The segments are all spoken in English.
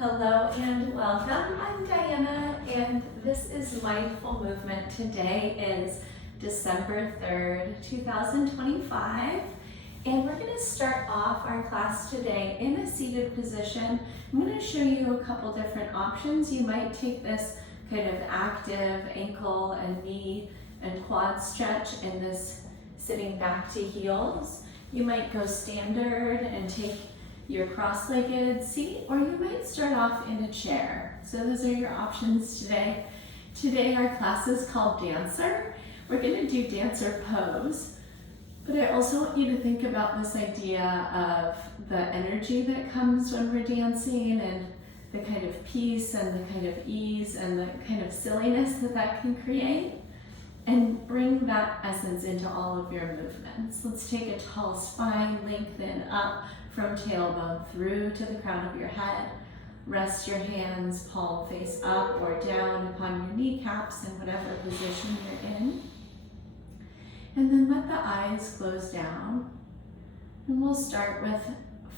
Hello and welcome. I'm Diana and this is Mindful Movement. Today is December 3rd, 2025, and we're going to start off our class today in a seated position. I'm going to show you a couple different options. You might take this kind of active ankle and knee and quad stretch in this sitting back to heels. You might go standard and take your cross-legged seat, or you might start off in a chair. So those are your options today. Today our class is called Dancer. We're going to do dancer pose, but I also want you to think about this idea of the energy that comes when we're dancing and the kind of peace and the kind of ease and the kind of silliness that can create, and bring that essence into all of your movements. Let's take a tall spine, lengthen up from tailbone through to the crown of your head. Rest your hands palm face up or down upon your kneecaps in whatever position you're in. And then let the eyes close down. And we'll start with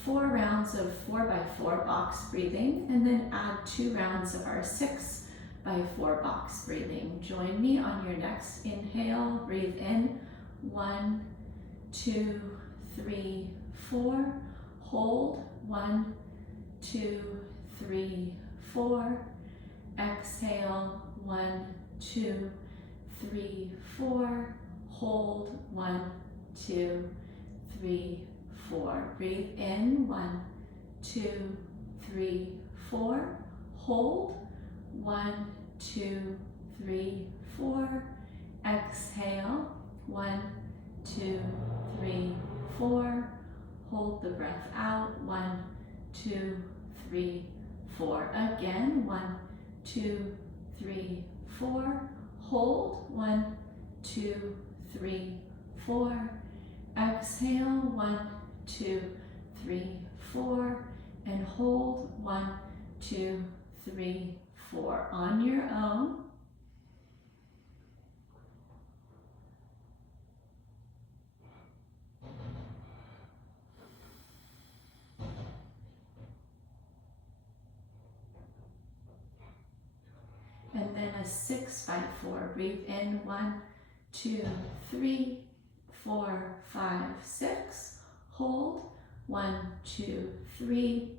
4 rounds of 4x4 box breathing, and then add 2 rounds of our 6x4 box breathing. Join me on your next inhale. Breathe in. 1, 2, 3, 4. Hold. 1, 2, 3, 4. Exhale. 1, 2, 3, 4. Hold. 1, 2, 3, 4. Breathe in. 1, 2, 3, 4. Hold. 1, 2, 3, 4. Exhale. 1, 2, 3, 4. Hold the breath out. 1, 2, 3, 4. Again. 1, 2, 3, 4. Hold. 1, 2, 3, 4. Exhale. 1, 2, 3, 4. And hold. 1, 2, 3, 4. On your own. And then a 6x4. Breathe in. 1, 2, 3, 4, 5, 6. Hold. 1, 2, 3,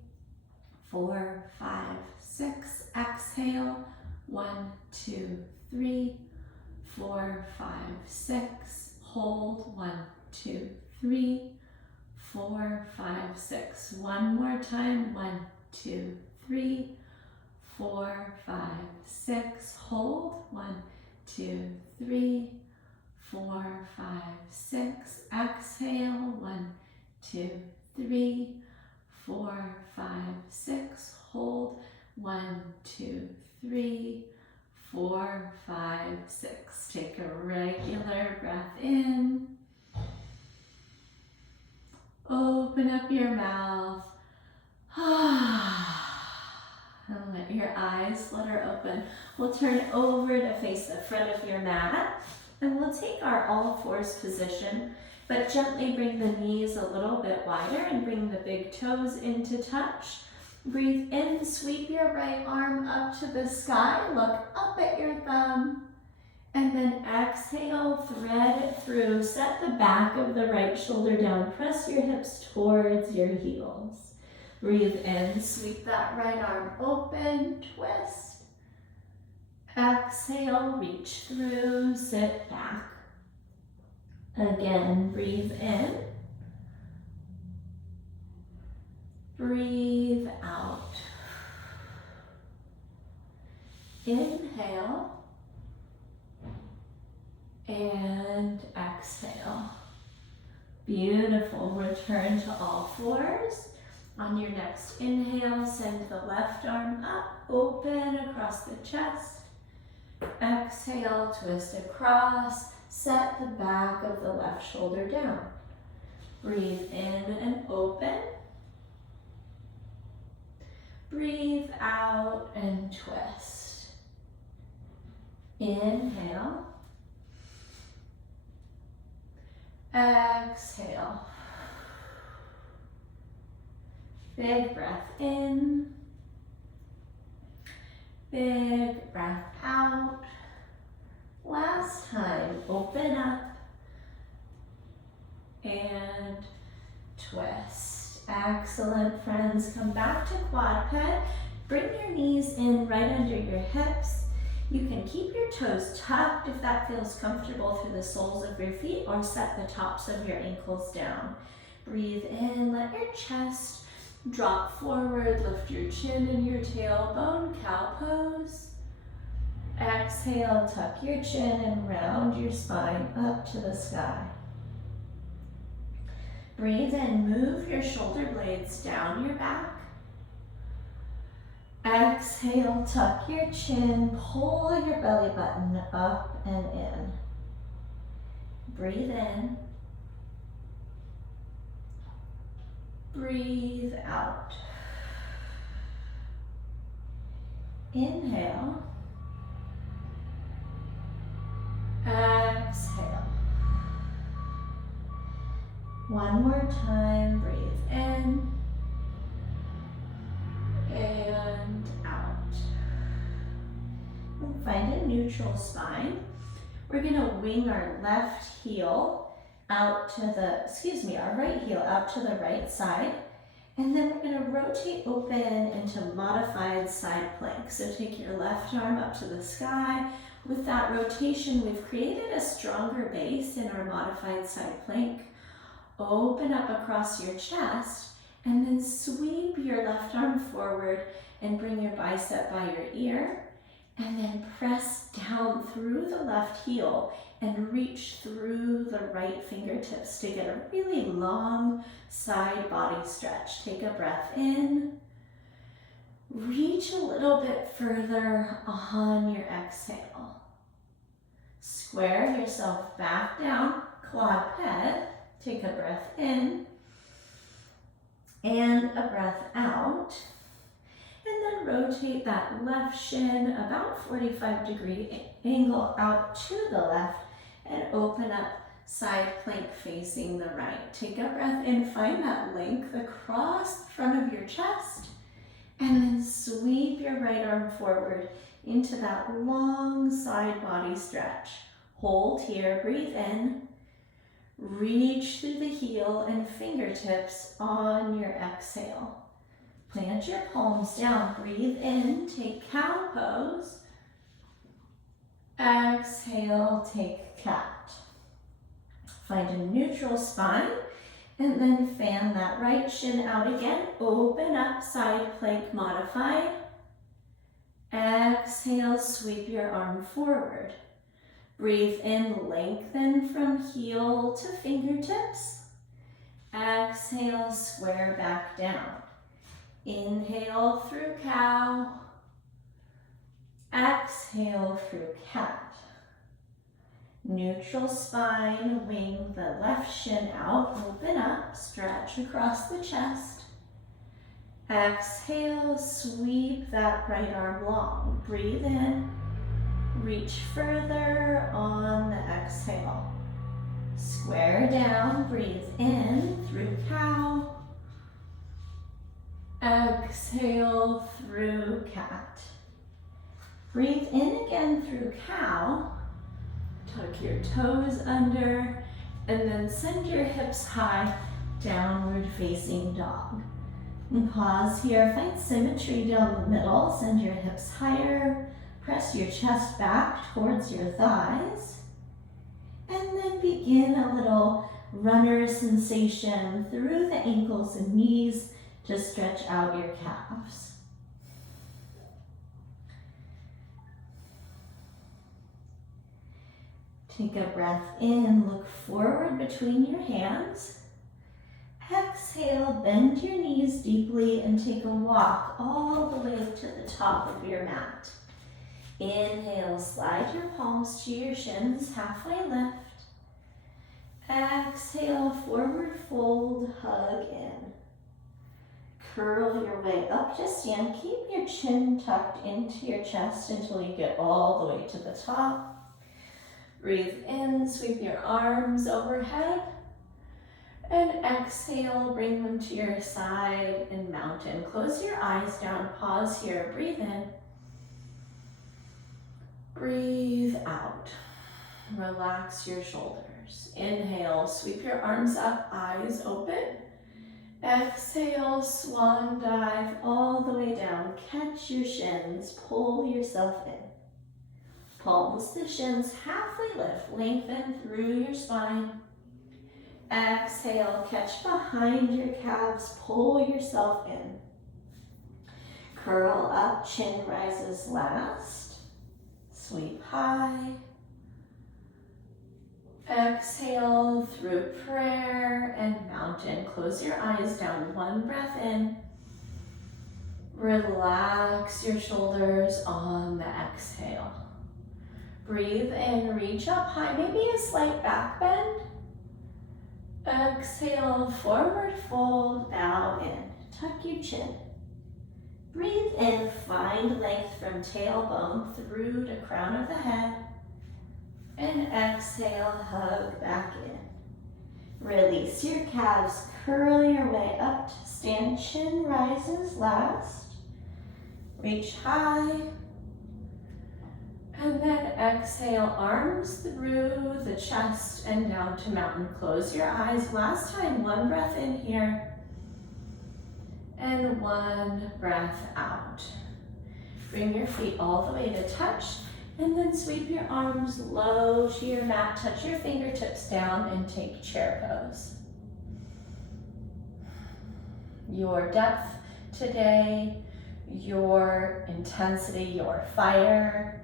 4, 5, 6. Exhale. 1, 2, 3, 4, 5, 6. Hold. 1, 2, 3, 4, 5, 6. One more time. 1, 2, 3, 4, 5, 6. Hold. 1, 2, 3, 4, 5, 6. Exhale. 1, 2, 3, 4, 5, 6. Hold. 1, 2, 3, 4, 5, 6. Take a regular breath in. Open up your mouth. And let your eyes flutter open. We'll turn over to face the front of your mat, and we'll take our all fours position, but gently bring the knees a little bit wider and bring the big toes into touch. Breathe in, sweep your right arm up to the sky, look up at your thumb, and then exhale, thread it through. Set the back of the right shoulder down, press your hips towards your heels. Breathe in, sweep that right arm open, twist. Exhale, reach through, sit back. Again, breathe in. Breathe out. Inhale. And exhale. Beautiful. Return to all fours. On your next inhale, send the left arm up, open across the chest. Exhale, twist across, set the back of the left shoulder down. Breathe in and open. Breathe out and twist. Inhale. Exhale. Big breath in. Big breath out. Last time, open up and twist. Excellent, friends. Come back to quadruped. Bring your knees in right under your hips. You can keep your toes tucked if that feels comfortable through the soles of your feet, or set the tops of your ankles down. Breathe in, let your chest drop forward, lift your chin and your tailbone, cow pose. Exhale, tuck your chin and round your spine up to the sky. Breathe in, move your shoulder blades down your back. Exhale, tuck your chin, pull your belly button up and in. Breathe in. Breathe out. Inhale. Exhale. One more time, breathe in and out. And find a neutral spine. We're gonna wing our left heel out to the, our right heel out to the right side. And then we're gonna rotate open into modified side plank. So take your left arm up to the sky. With that rotation, we've created a stronger base in our modified side plank. Open up across your chest and then sweep your left arm forward and bring your bicep by your ear, and then press down through the left heel and reach through the right fingertips to get a really long side body stretch. Take a breath in. Reach a little bit further on your exhale. Square yourself back down, quadruped. Take a breath in and a breath out. And then rotate that left shin about 45-degree angle out to the left and open up side plank facing the right. Take a breath in, find that length across the front of your chest, and then sweep your right arm forward into that long side body stretch. Hold here, breathe in. Reach through the heel and fingertips on your exhale. Plant your palms down, breathe in, take cow pose. Exhale, take cat. Find a neutral spine and then fan that right shin out again. Open up side plank modified. Exhale, sweep your arm forward. Breathe in, lengthen from heel to fingertips. Exhale, square back down. Inhale through cow. Exhale through cat. Neutral spine, wing the left shin out, open up, stretch across the chest. Exhale, sweep that right arm long. Breathe in. Reach further on the exhale. Square down, breathe in through cow. Exhale through cat. Breathe in again through cow. Tuck your toes under and then send your hips high, downward facing dog. And pause here, find symmetry down the middle, send your hips higher. Press your chest back towards your thighs, and then begin a little runner sensation through the ankles and knees to stretch out your calves. Take a breath in, look forward between your hands. Exhale, bend your knees deeply and take a walk all the way to the top of your mat. Inhale, slide your palms to your shins, halfway lift. Exhale, forward fold, hug in. Curl your way up to stand. Keep your chin tucked into your chest until you get all the way to the top. Breathe in, sweep your arms overhead. And exhale, bring them to your side in mountain. Close your eyes down, pause here, breathe in. Breathe out. Relax your shoulders. Inhale, sweep your arms up, eyes open. Exhale, swan dive all the way down. Catch your shins, pull yourself in. Palms to shins, halfway lift, lengthen through your spine. Exhale, catch behind your calves, pull yourself in. Curl up, chin rises last. Sweep high. Exhale through prayer and mountain. Close your eyes down, one breath in. Relax your shoulders on the exhale. Breathe in, reach up high, maybe a slight back bend. Exhale, forward fold, bow in. Tuck your chin. Breathe in, find length from tailbone through to crown of the head. And exhale, hug back in. Release your calves, curl your way up to stand, chin rises last. Reach high. And then exhale, arms through the chest and down to mountain. Close your eyes. Last time, one breath in here. And one breath out. Bring your feet all the way to touch. And then sweep your arms low to your mat. Touch your fingertips down and take chair pose. Your depth today, your intensity, your fire,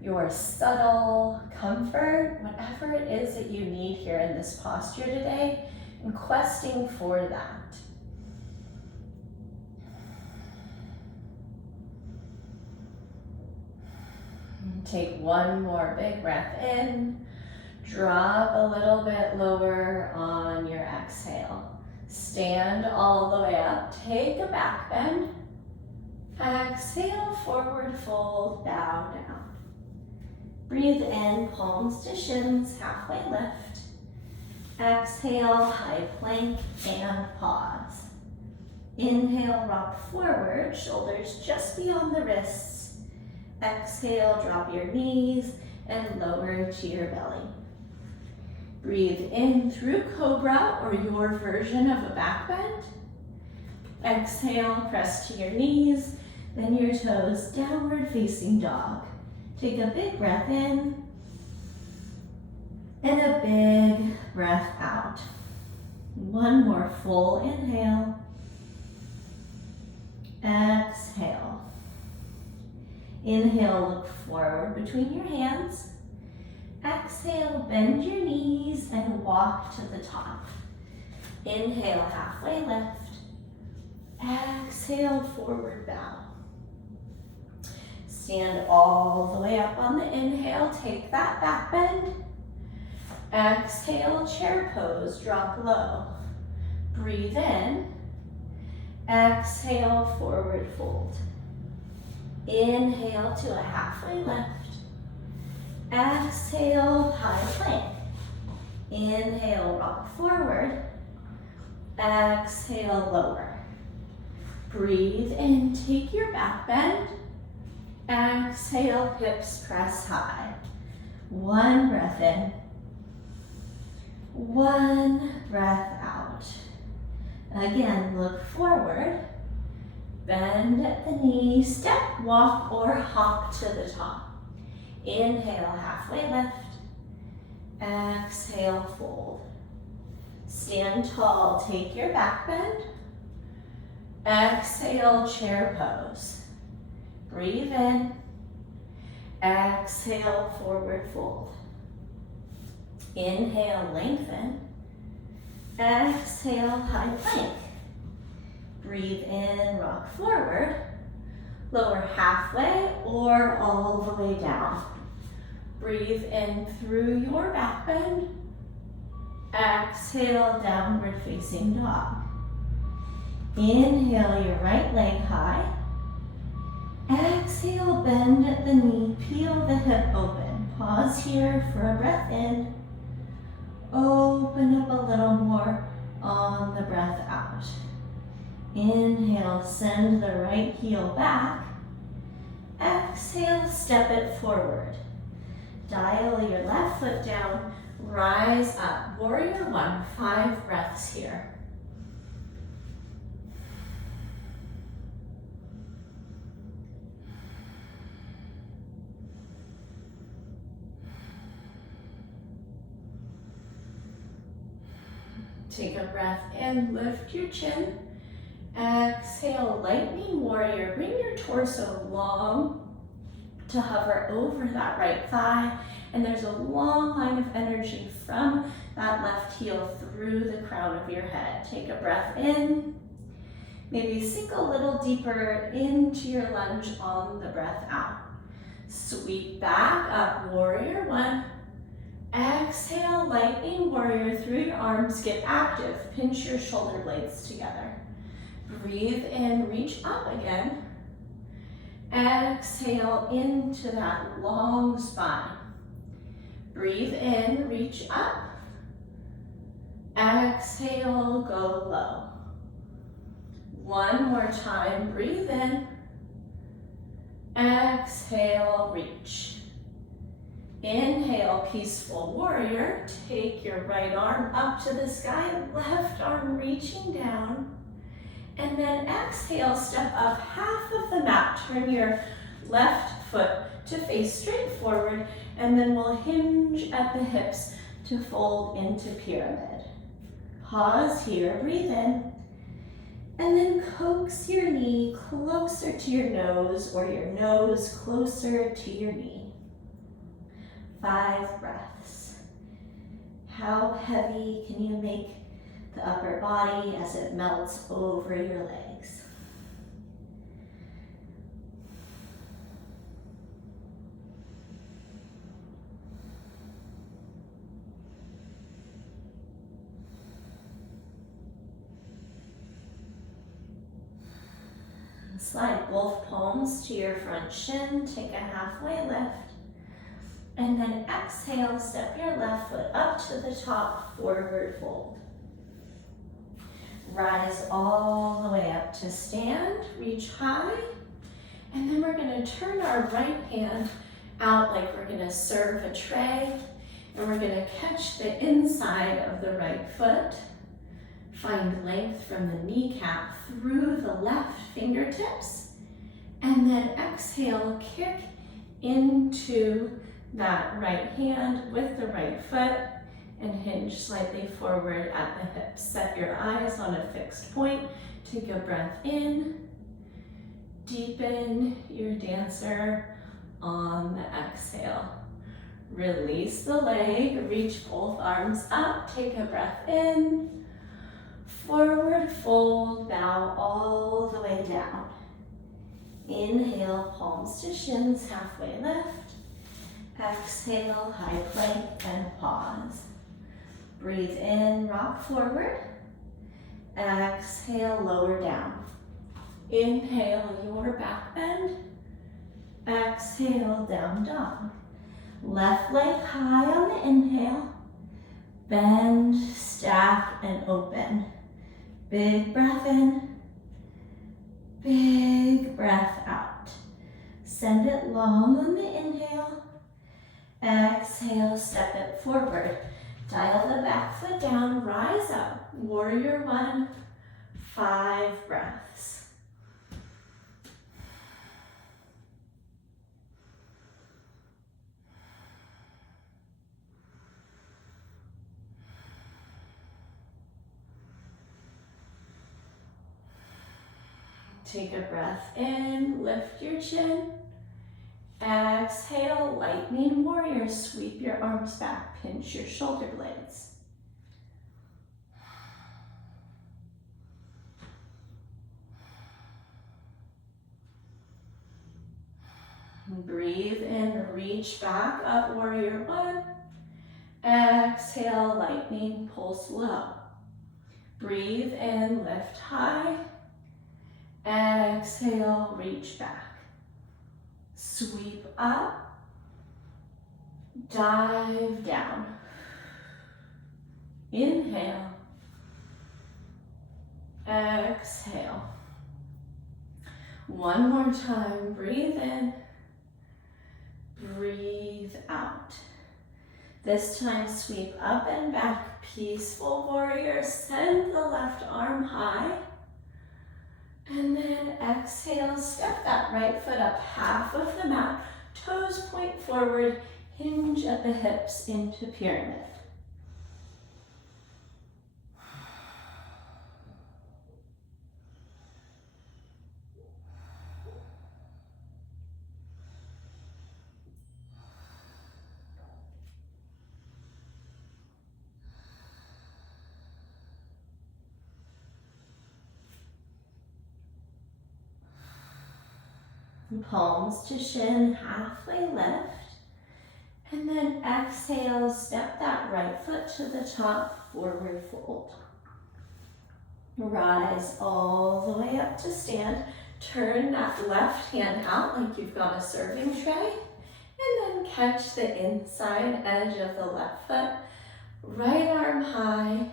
your subtle comfort, whatever it is that you need here in this posture today, and questing for that. Take one more big breath in. Drop a little bit lower on your exhale. Stand all the way up. Take a back bend. Exhale, forward fold, bow down. Breathe in, palms to shins, halfway lift. Exhale, high plank and pause. Inhale, rock forward, shoulders just beyond the wrists. Exhale, drop your knees and lower to your belly. Breathe in through cobra or your version of a back bend. Exhale, press to your knees, then your toes, downward facing dog. Take a big breath in and a big breath out. One more full inhale. Exhale. Inhale, look forward between your hands. Exhale, bend your knees and walk to the top. Inhale, halfway lift. Exhale, forward bow. Stand all the way up on the inhale. Take that back bend. Exhale, chair pose, drop low. Breathe in. Exhale, forward fold. Inhale to a halfway lift. Exhale, high plank. Inhale, rock forward. Exhale, lower. Breathe in, take your back bend. Exhale, hips press high. One breath in. One breath out. Again, look forward. Bend at the knee, step, walk, or hop to the top. Inhale, halfway lift. Exhale, fold. Stand tall, take your back bend. Exhale, chair pose. Breathe in. Exhale, forward fold. Inhale, lengthen. Exhale, high plank. Breathe in, rock forward. Lower halfway or all the way down. Breathe in through your back bend. Exhale, downward facing dog. Inhale, your right leg high. Exhale, bend at the knee, peel the hip open. Pause here for a breath in. Open up a little more on the breath out. Inhale, send the right heel back. Exhale, step it forward. Dial your left foot down, rise up. Warrior one, 5 breaths here. Take a breath in, lift your chin. Exhale, lightning warrior. Bring your torso long to hover over that right thigh. And there's a long line of energy from that left heel through the crown of your head. Take a breath in. Maybe sink a little deeper into your lunge on the breath out. Sweep back up, warrior one. Exhale, lightning warrior through your arms, get active. Pinch your shoulder blades together. Breathe in, reach up again. Exhale into that long spine. Breathe in, reach up. Exhale, go low. One more time, breathe in. Exhale, reach. Inhale, peaceful warrior. Take your right arm up to the sky, left arm reaching down. And then exhale, step up half of the mat. Turn your left foot to face straight forward, and then we'll hinge at the hips to fold into pyramid. Pause here, breathe in, and then coax your knee closer to your nose or your nose closer to your knee. 5 breaths. How heavy can you make the upper body as it melts over your legs? Slide both palms to your front shin, take a halfway lift. And then exhale, step your left foot up to the top, forward fold. Rise all the way up to stand, reach high. And then we're gonna turn our right hand out like we're gonna serve a tray. And we're gonna catch the inside of the right foot. Find length from the kneecap through the left fingertips. And then exhale, kick into that right hand with the right foot and hinge slightly forward at the hips. Set your eyes on a fixed point. Take a breath in. Deepen your dancer on the exhale. Release the leg, reach both arms up. Take a breath in. Forward fold, bow all the way down. Inhale, palms to shins, halfway lift. Exhale, high plank and pause. Breathe in, rock forward. Exhale, lower down. Inhale, your back bend. Exhale, down dog. Left leg high on the inhale. Bend, stack, and open. Big breath in. Big breath out. Send it long on the inhale. Exhale, step it forward. Dial the back foot down, rise up. Warrior one, 5 breaths. Take a breath in, lift your chin. Exhale, lightning warrior, sweep your arms back, pinch your shoulder blades. Breathe in, reach back up, warrior one. Exhale, lightning, pulse low. Breathe in, lift high. Exhale, reach back. Sweep up, dive down. Inhale, exhale. One more time, breathe in, breathe out. This time, sweep up and back, peaceful warrior. Send the left arm high. And then exhale, step that right foot up half of the mat. Toes point forward, hinge at the hips into pyramid. Palms to shin, halfway lift. And then exhale, step that right foot to the top, forward fold. Rise all the way up to stand. Turn that left hand out like you've got a serving tray. And then catch the inside edge of the left foot. Right arm high.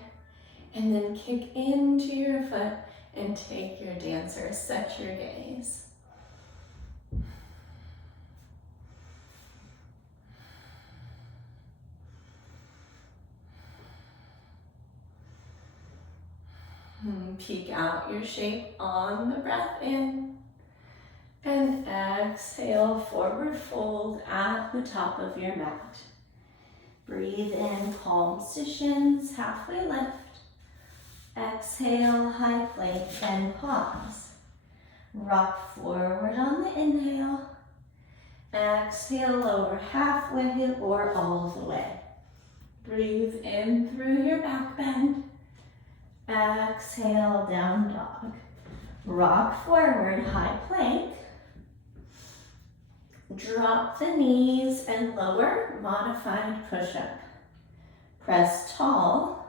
And then kick into your foot and take your dancer. Set your gaze. Peek out your shape on the breath in. And exhale, forward fold at the top of your mat. Breathe in, palms to shins, halfway lift. Exhale, high plank, and pause. Rock forward on the inhale. Exhale, lower halfway or all the way. Breathe in through your back bend. Exhale, down dog. Rock forward, high plank. Drop the knees and lower, modified push-up. Press tall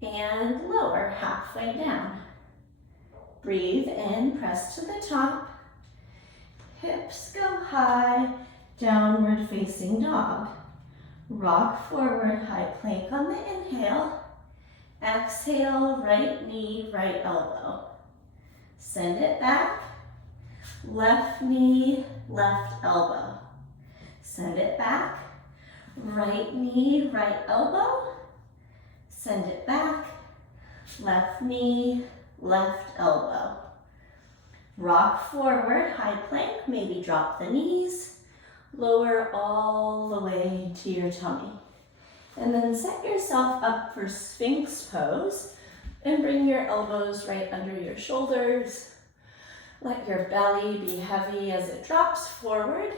and lower, halfway down. Breathe in, press to the top. Hips go high, downward facing dog. Rock forward, high plank on the inhale. Exhale, right knee, right elbow. Send it back. Left knee, left elbow. Send it back. Right knee, right elbow. Send it back. Left knee, left elbow. Rock forward, high plank. Maybe drop the knees. Lower all the way to your tummy. And then set yourself up for Sphinx pose and bring your elbows right under your shoulders. Let your belly be heavy as it drops forward.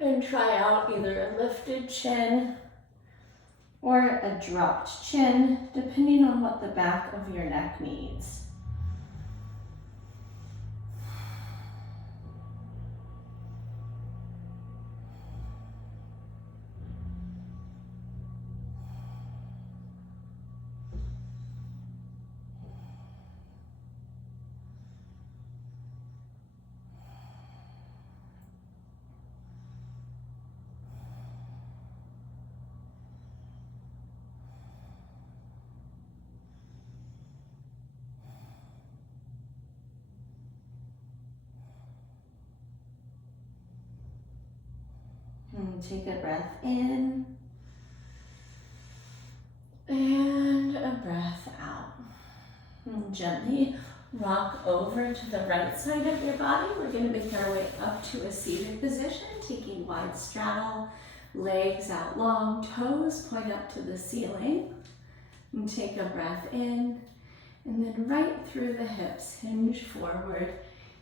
And try out either a lifted chin or a dropped chin, depending on what the back of your neck needs. Take a breath in and a breath out. And gently rock over to the right side of your body. We're going to make our way up to a seated position, taking wide straddle, legs out long, toes point up to the ceiling. And take a breath in, and then right through the hips, hinge forward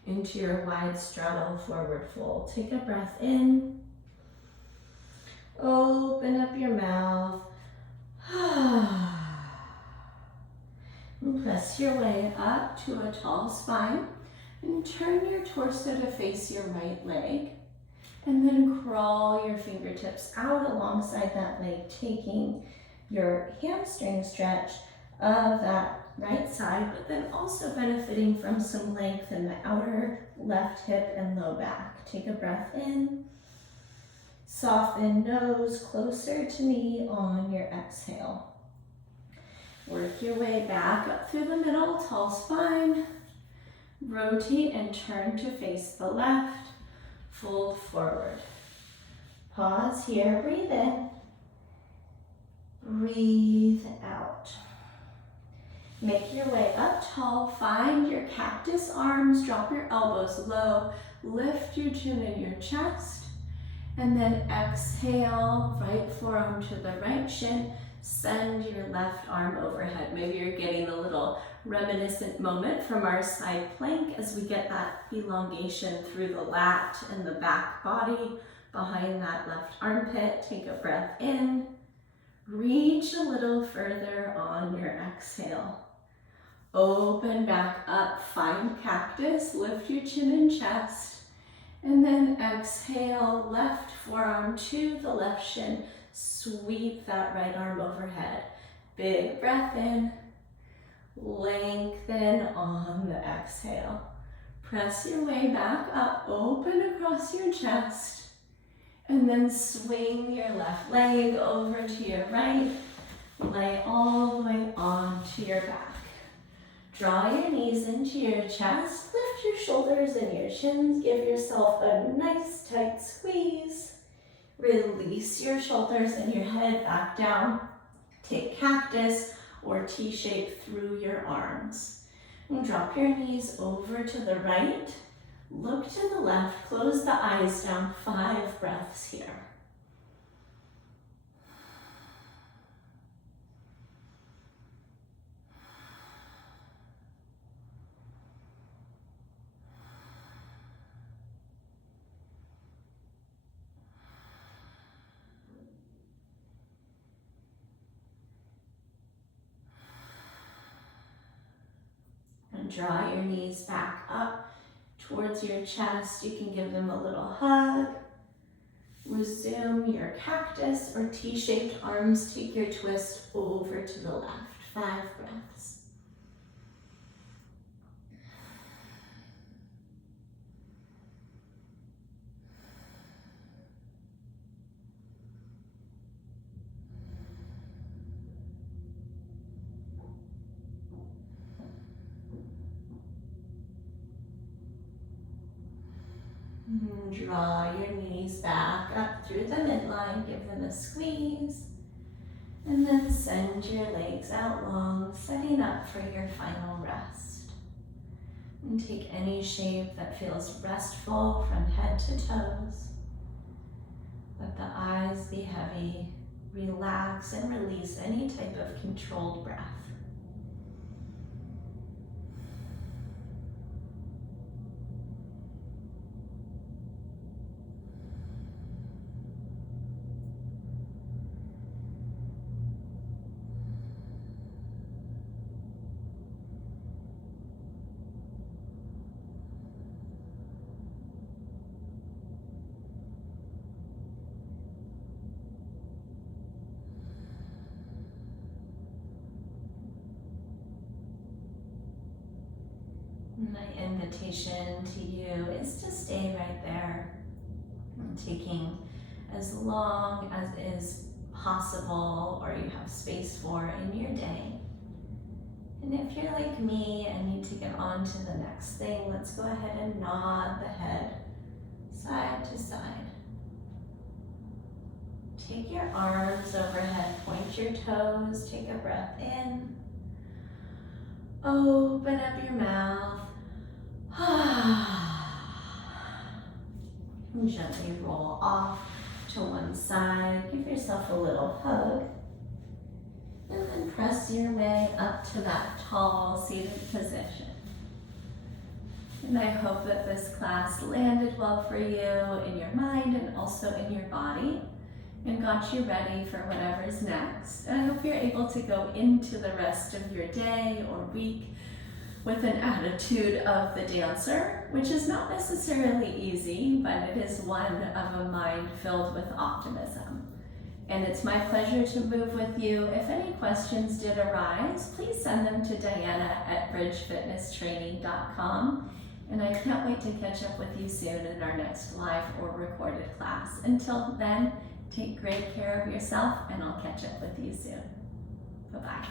into your wide straddle forward fold. Take a breath in. Open up your mouth. And press your way up to a tall spine and turn your torso to face your right leg. And then crawl your fingertips out alongside that leg, taking your hamstring stretch of that right side, but then also benefiting from some length in the outer left hip and low back. Take a breath in. Soften nose closer to knee on your exhale. Work your way back up through the middle, tall spine. Rotate and turn to face the left. fold forward. Pause here, breathe in, breathe out. Make your way up tall, find your cactus arms, drop your elbows low, lift your chin and your chest, and then exhale, right forearm to the right shin, send your left arm overhead. Maybe you're getting a little reminiscent moment from our side plank as we get that elongation through the lat and the back body behind that left armpit. Take a breath in, reach a little further on your exhale. Open back up, find cactus, lift your chin and chest, and then exhale, left forearm to the left shin, sweep that right arm overhead. Big breath in, lengthen on the exhale. Press your way back up, open across your chest, and then swing your left leg over to your right, lay all the way onto your back. Draw your knees into your chest, lift your shoulders and your shins, give yourself a nice tight squeeze. Release your shoulders and your head back down. Take cactus or T-shape through your arms. And drop your knees over to the right, look to the left, close the eyes down, 5 breaths here. Draw your knees back up towards your chest. You can give them a little hug. Resume your cactus or T-shaped arms. Take your twist over to the left. 5 breaths. Draw your knees back up through the midline, give them a squeeze, and then send your legs out long, setting up for your final rest. And take any shape that feels restful from head to toes. Let the eyes be heavy, relax and release any type of controlled breath. My invitation to you is to stay right there, taking as long as is possible or you have space for in your day. And if you're like me and need to get on to the next thing, let's go ahead and nod the head side to side. Take your arms overhead, point your toes, take a breath in. Open up your mouth. And gently roll off to one side. Give yourself a little hug. And then press your way up to that tall seated position. And I hope that this class landed well for you in your mind and also in your body and got you ready for whatever's next. And I hope you're able to go into the rest of your day or week with an attitude of the dancer, which is not necessarily easy, but it is one of a mind filled with optimism. And it's my pleasure to move with you. If any questions did arise, please send them to Diana@bridgefitnesstraining.com. And I can't wait to catch up with you soon in our next live or recorded class. Until then, take great care of yourself and I'll catch up with you soon. Bye-bye.